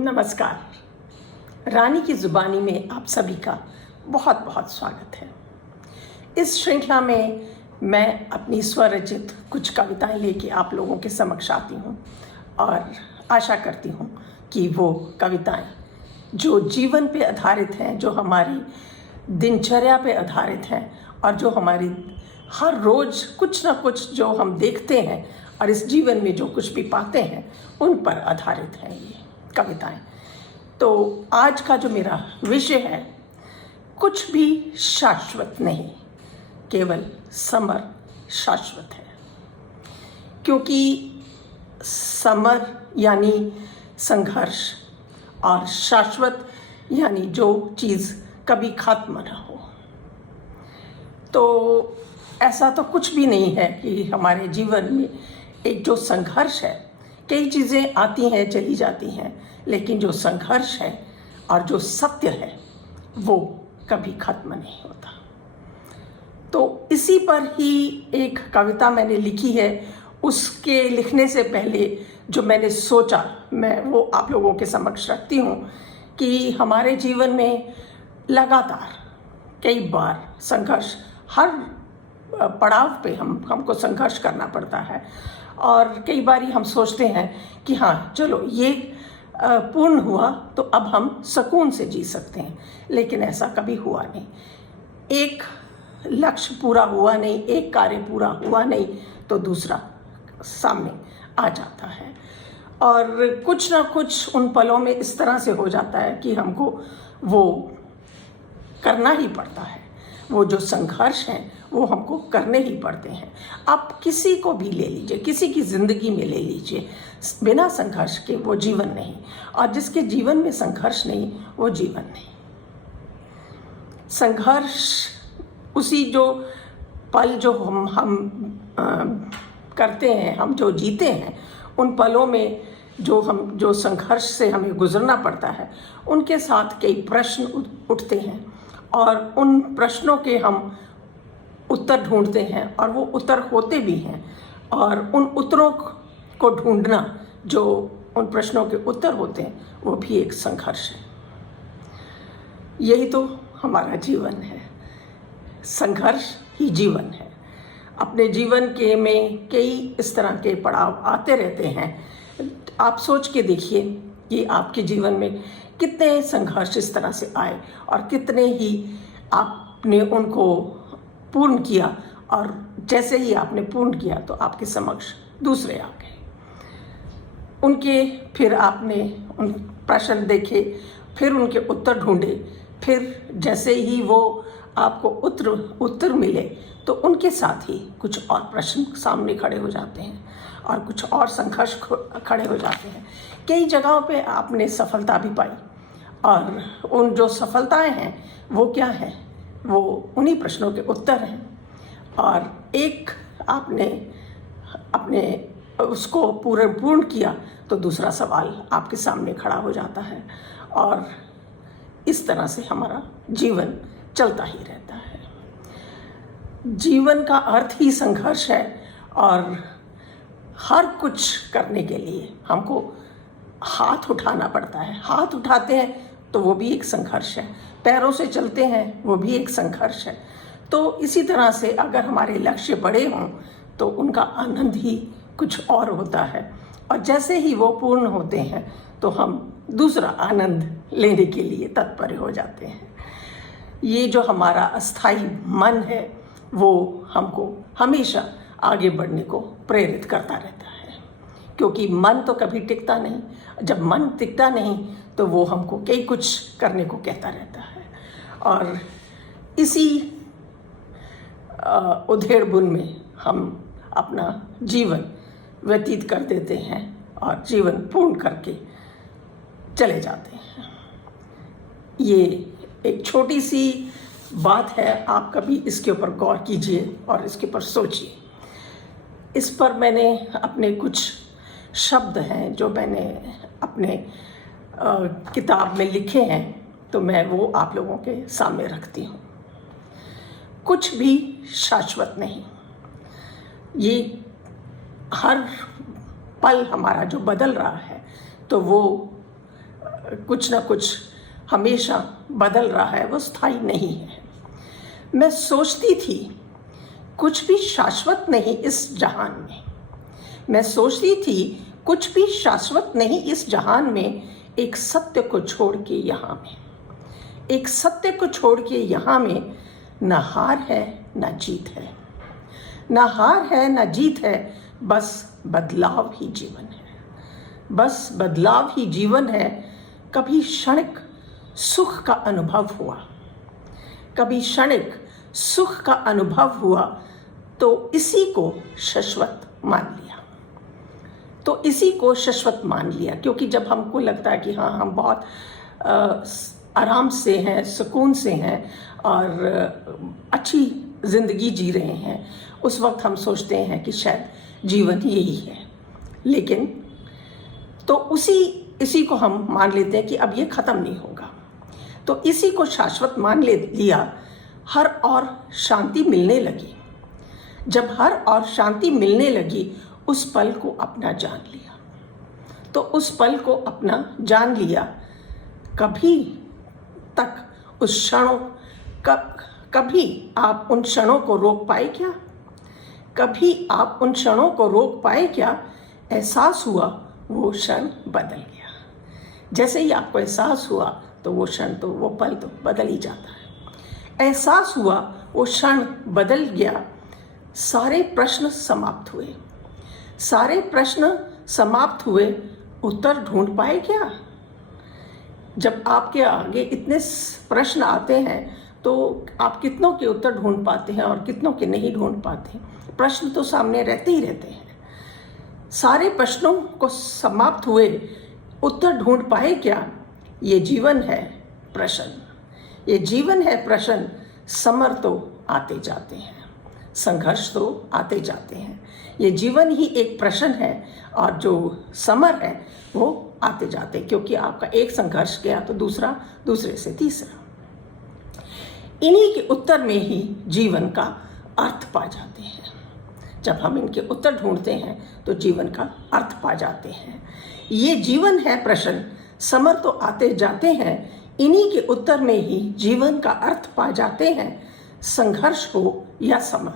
नमस्कार। रानी की ज़ुबानी में आप सभी का बहुत बहुत स्वागत है। इस श्रृंखला में मैं अपनी स्वरचित कुछ कविताएं लेके आप लोगों के समक्ष आती हूँ और आशा करती हूँ कि वो कविताएं जो जीवन पे आधारित हैं, जो हमारी दिनचर्या पे आधारित हैं और जो हमारी हर रोज़ कुछ ना कुछ जो हम देखते हैं और इस जीवन में जो कुछ भी पाते हैं उन पर आधारित हैं ये कविताएं। तो आज का जो मेरा विषय है, कुछ भी शाश्वत नहीं, केवल समर शाश्वत है। क्योंकि समर यानी संघर्ष और शाश्वत यानी जो चीज़ कभी खत्म ना हो। तो ऐसा तो कुछ भी नहीं है कि हमारे जीवन में एक जो संघर्ष है, कई चीज़ें आती हैं चली जाती हैं, लेकिन जो संघर्ष है और जो सत्य है वो कभी खत्म नहीं होता। तो इसी पर ही एक कविता मैंने लिखी है। उसके लिखने से पहले जो मैंने सोचा मैं वो आप लोगों के समक्ष रखती हूँ कि हमारे जीवन में लगातार कई बार संघर्ष, हर पड़ाव पे हमको संघर्ष करना पड़ता है। और कई बार हम सोचते हैं कि हाँ चलो ये पूर्ण हुआ तो अब हम सुकून से जी सकते हैं, लेकिन ऐसा कभी हुआ नहीं। एक लक्ष्य पूरा हुआ नहीं, एक कार्य पूरा हुआ नहीं तो दूसरा सामने आ जाता है। और कुछ ना कुछ उन पलों में इस तरह से हो जाता है कि हमको वो करना ही पड़ता है। वो जो संघर्ष हैं वो हमको करने ही पड़ते हैं। आप किसी को भी ले लीजिए, किसी की ज़िंदगी में ले लीजिए, बिना संघर्ष के वो जीवन नहीं, और जिसके जीवन में संघर्ष नहीं वो जीवन नहीं। संघर्ष उसी जो पल जो हम करते हैं, हम जो जीते हैं, उन पलों में जो संघर्ष से हमें गुजरना पड़ता है, उनके साथ कई प्रश्न उठते हैं और उन प्रश्नों के हम उत्तर ढूंढते हैं और वो उत्तर होते भी हैं। और उन उत्तरों को ढूंढना, जो उन प्रश्नों के उत्तर होते हैं, वो भी एक संघर्ष है। यही तो हमारा जीवन है, संघर्ष ही जीवन है। अपने जीवन के में कई इस तरह के पड़ाव आते रहते हैं। आप सोच के देखिए कि आपके जीवन में कितने संघर्ष इस तरह से आए और कितने ही आपने उनको पूर्ण किया, और जैसे ही आपने पूर्ण किया तो आपके समक्ष दूसरे आ गए। उनके फिर आपने उन प्रश्न देखे, फिर उनके उत्तर ढूंढे, फिर जैसे ही वो आपको उत्तर मिले तो उनके साथ ही कुछ और प्रश्न सामने खड़े हो जाते हैं और कुछ और संघर्ष खड़े हो जाते हैं। कई जगहों पे आपने सफलता भी पाई, और उन जो सफलताएं हैं वो क्या हैं, वो उन्हीं प्रश्नों के उत्तर हैं। और एक आपने अपने उसको पूर्ण किया तो दूसरा सवाल आपके सामने खड़ा हो जाता है, और इस तरह से हमारा जीवन चलता ही रहता है। जीवन का अर्थ ही संघर्ष है, और हर कुछ करने के लिए हमको हाथ उठाना पड़ता है। हाथ उठाते हैं तो वो भी एक संघर्ष है, पैरों से चलते हैं वो भी एक संघर्ष है। तो इसी तरह से अगर हमारे लक्ष्य बड़े हों तो उनका आनंद ही कुछ और होता है, और जैसे ही वो पूर्ण होते हैं तो हम दूसरा आनंद लेने के लिए तत्पर हो जाते हैं। ये जो हमारा अस्थाई मन है वो हमको हमेशा आगे बढ़ने को प्रेरित करता रहता है, क्योंकि मन तो कभी टिकता नहीं। जब मन टिकता नहीं तो वो हमको कई कुछ करने को कहता रहता है, और इसी उधेड़-बुन में हम अपना जीवन व्यतीत कर देते हैं और जीवन पूर्ण करके चले जाते हैं। ये एक छोटी सी बात है, आप कभी इसके ऊपर गौर कीजिए और इसके ऊपर सोचिए। इस पर मैंने अपने कुछ शब्द हैं जो मैंने अपने किताब में लिखे हैं, तो मैं वो आप लोगों के सामने रखती हूँ। कुछ भी शाश्वत नहीं। ये हर पल हमारा जो बदल रहा है तो वो कुछ ना कुछ हमेशा बदल रहा है, वो स्थायी नहीं है। मैं सोचती थी कुछ भी शाश्वत नहीं इस जहान में। मैं सोचती थी कुछ भी शाश्वत नहीं इस जहान में, एक सत्य को छोड़ के यहाँ में, एक सत्य को छोड़ के यहाँ में न हार है न जीत है, न हार है न जीत है, बस बदलाव ही जीवन है, बस बदलाव ही जीवन है। कभी क्षणिक सुख का अनुभव हुआ, कभी क्षणिक सुख का अनुभव हुआ तो इसी को शाश्वत मान लिया, तो इसी को शाश्वत मान लिया। क्योंकि जब हमको लगता है कि हाँ हम बहुत आराम से हैं, सुकून से हैं और अच्छी ज़िंदगी जी रहे हैं, उस वक्त हम सोचते हैं कि शायद जीवन यही है। लेकिन तो इसी को हम मान लेते हैं कि अब ये ख़त्म नहीं होगा, तो इसी को शाश्वत मान लिया। हर और शांति मिलने लगी। जब हर और शांति मिलने लगी, उस पल को अपना जान लिया, तो उस पल को अपना जान लिया। कभी तक उस क्षणों कभी आप उन क्षणों को रोक पाए क्या? कभी आप उन क्षणों को रोक पाए क्या? एहसास हुआ वो क्षण बदल गया। जैसे ही आपको एहसास हुआ तो वो क्षण तो वो पल तो बदल ही जाता है। एहसास हुआ वो क्षण बदल गया। सारे प्रश्न समाप्त हुए, सारे प्रश्न समाप्त हुए। उत्तर ढूंढ पाए क्या? जब आपके आगे इतने प्रश्न आते हैं तो आप कितनों के उत्तर ढूंढ पाते हैं और कितनों के नहीं ढूंढ पाते। प्रश्न तो सामने रहते ही रहते हैं। सारे प्रश्नों को समाप्त हुए, उत्तर ढूंढ पाए क्या? ये जीवन है प्रश्न, ये जीवन है प्रश्न। समर तो आते जाते हैं, संघर्ष तो आते जाते हैं। ये जीवन ही एक प्रश्न है और जो समर है वो आते जाते हैं, क्योंकि आपका एक संघर्ष गया तो दूसरा, दूसरे से तीसरा। इन्हीं के उत्तर में ही जीवन का अर्थ पा जाते हैं। जब हम इनके उत्तर ढूंढते हैं तो जीवन का अर्थ पा जाते हैं। ये जीवन है प्रश्न, समर तो आते जाते हैं। इन्हीं के उत्तर में ही जीवन का अर्थ पा जाते हैं। संघर्ष हो या समर,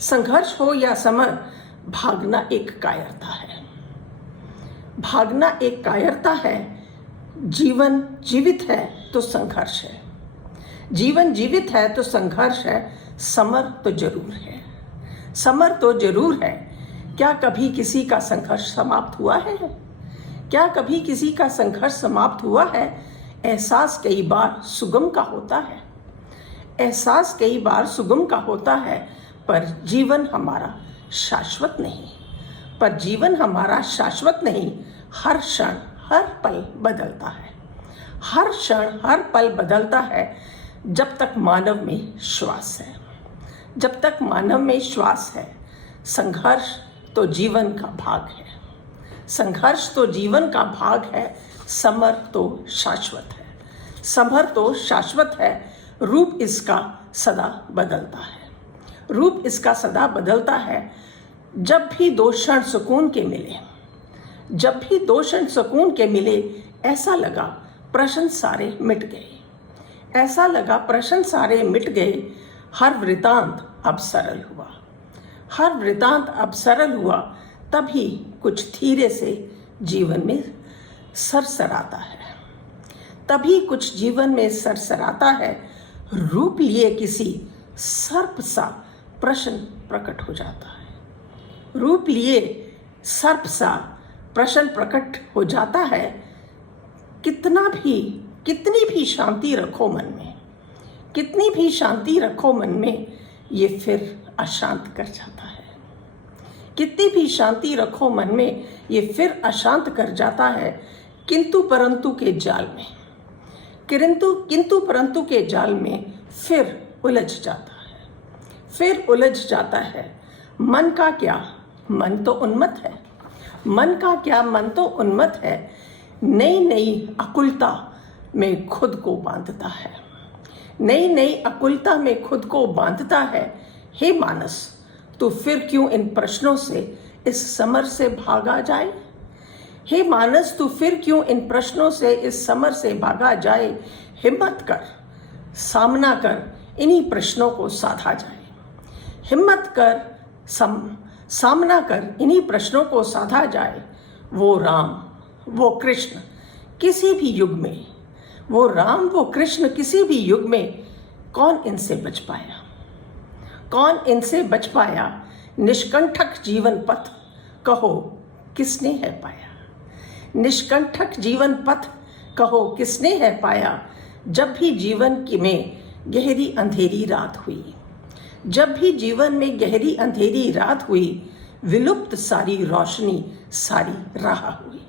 संघर्ष हो या समर, भागना एक कायरता है, भागना एक कायरता है। जीवन जीवित है तो संघर्ष है, जीवन जीवित है तो संघर्ष है। समर तो जरूर है, समर तो जरूर है। क्या कभी किसी का संघर्ष समाप्त हुआ है? क्या कभी किसी का संघर्ष समाप्त हुआ है? एहसास कई बार सुगम का होता है, एहसास कई बार सुगम का होता है, पर जीवन हमारा शाश्वत नहीं, पर जीवन हमारा शाश्वत नहीं। हर क्षण हर पल बदलता है, हर क्षण हर पल बदलता है। जब तक मानव में श्वास है, जब तक मानव में श्वास है। संघर्ष तो जीवन का भाग है, संघर्ष तो जीवन का भाग है। समर तो शाश्वत है, समर तो शाश्वत है। रूप इसका सदा बदलता है, रूप इसका सदा बदलता है। जब भी दो क्षण सुकून के मिले, जब भी दो क्षण सुकून के मिले, ऐसा लगा प्रश्न सारे मिट गए, ऐसा लगा प्रश्न सारे मिट गए। हर वृतांत अब सरल हुआ, हर वृतांत अब सरल हुआ। तभी कुछ धीरे से जीवन में सरसराता है, तभी कुछ जीवन में सरसराता है। रूप लिए किसी सर्प सा प्रश्न प्रकट हो जाता है, रूप लिए सर्प सा प्रश्न प्रकट हो जाता है। कितनी भी शांति रखो मन में, कितनी भी शांति रखो मन में, ये फिर अशांत कर जाता है। कितनी भी शांति रखो मन में, ये फिर अशांत कर जाता है। किंतु परंतु के जाल में, किंतु परंतु के जाल में फिर उलझ जाता है, फिर उलझ जाता है। मन का क्या, मन तो उन्मत्त है, मन का क्या, मन तो उन्मत्त है। नई नई अकुलता में खुद को बांधता है, नई नई अकुलता में खुद को बांधता है। हे मानस, तो फिर क्यों इन प्रश्नों से, इस समर से भागा जाए? हे मानस तू फिर क्यों इन प्रश्नों से इस समर से भागा जाए, हिम्मत कर सामना कर इन्हीं प्रश्नों को साधा जाए। हिम्मत कर सामना कर इन्हीं प्रश्नों को साधा जाए। वो राम वो कृष्ण किसी भी युग में, वो राम वो कृष्ण किसी भी युग में कौन इनसे बच पाया, कौन इनसे बच पाया। निष्कंठक जीवन पथ कहो किसने है पाया, निष्कंठक जीवन पथ कहो किसने है पाया। जब भी जीवन में गहरी अंधेरी रात हुई, जब भी जीवन में गहरी अंधेरी रात हुई, विलुप्त सारी रोशनी सारी राह हुई,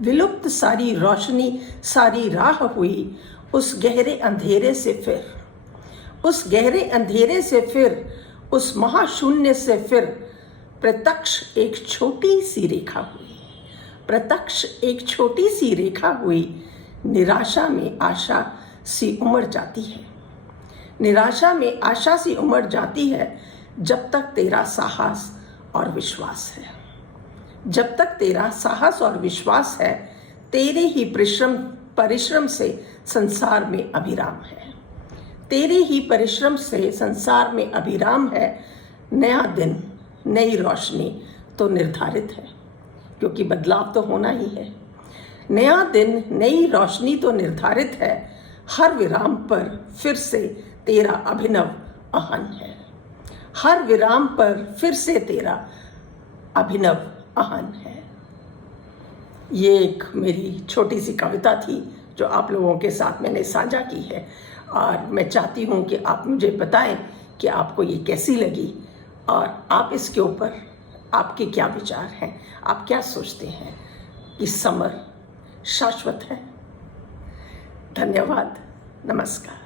विलुप्त सारी रोशनी सारी राह हुई। उस गहरे अंधेरे से फिर, उस गहरे अंधेरे से फिर, उस महाशून्य से फिर प्रत्यक्ष एक छोटी सी रेखा हुई, प्रत्यक्ष एक छोटी सी रेखा हुई। निराशा में आशा सी उमड़ जाती है, निराशा में आशा सी उमड़ जाती है। जब तक तेरा साहस और विश्वास है, जब तक तेरा साहस और विश्वास है, तेरे ही परिश्रम से संसार में अभिराम है, तेरे ही परिश्रम से संसार में अभिराम है। नया दिन नई रोशनी तो निर्धारित है, क्योंकि बदलाव तो होना ही है। नया दिन नई रोशनी तो निर्धारित है। हर विराम पर फिर से तेरा अभिनव आहन है, हर विराम पर फिर से तेरा अभिनव आहन है। ये एक मेरी छोटी सी कविता थी जो आप लोगों के साथ मैंने साझा की है, और मैं चाहती हूँ कि आप मुझे बताएं कि आपको ये कैसी लगी और आप इसके ऊपर आपके क्या विचार हैं, आप क्या सोचते हैं कि समर शाश्वत है। धन्यवाद, नमस्कार।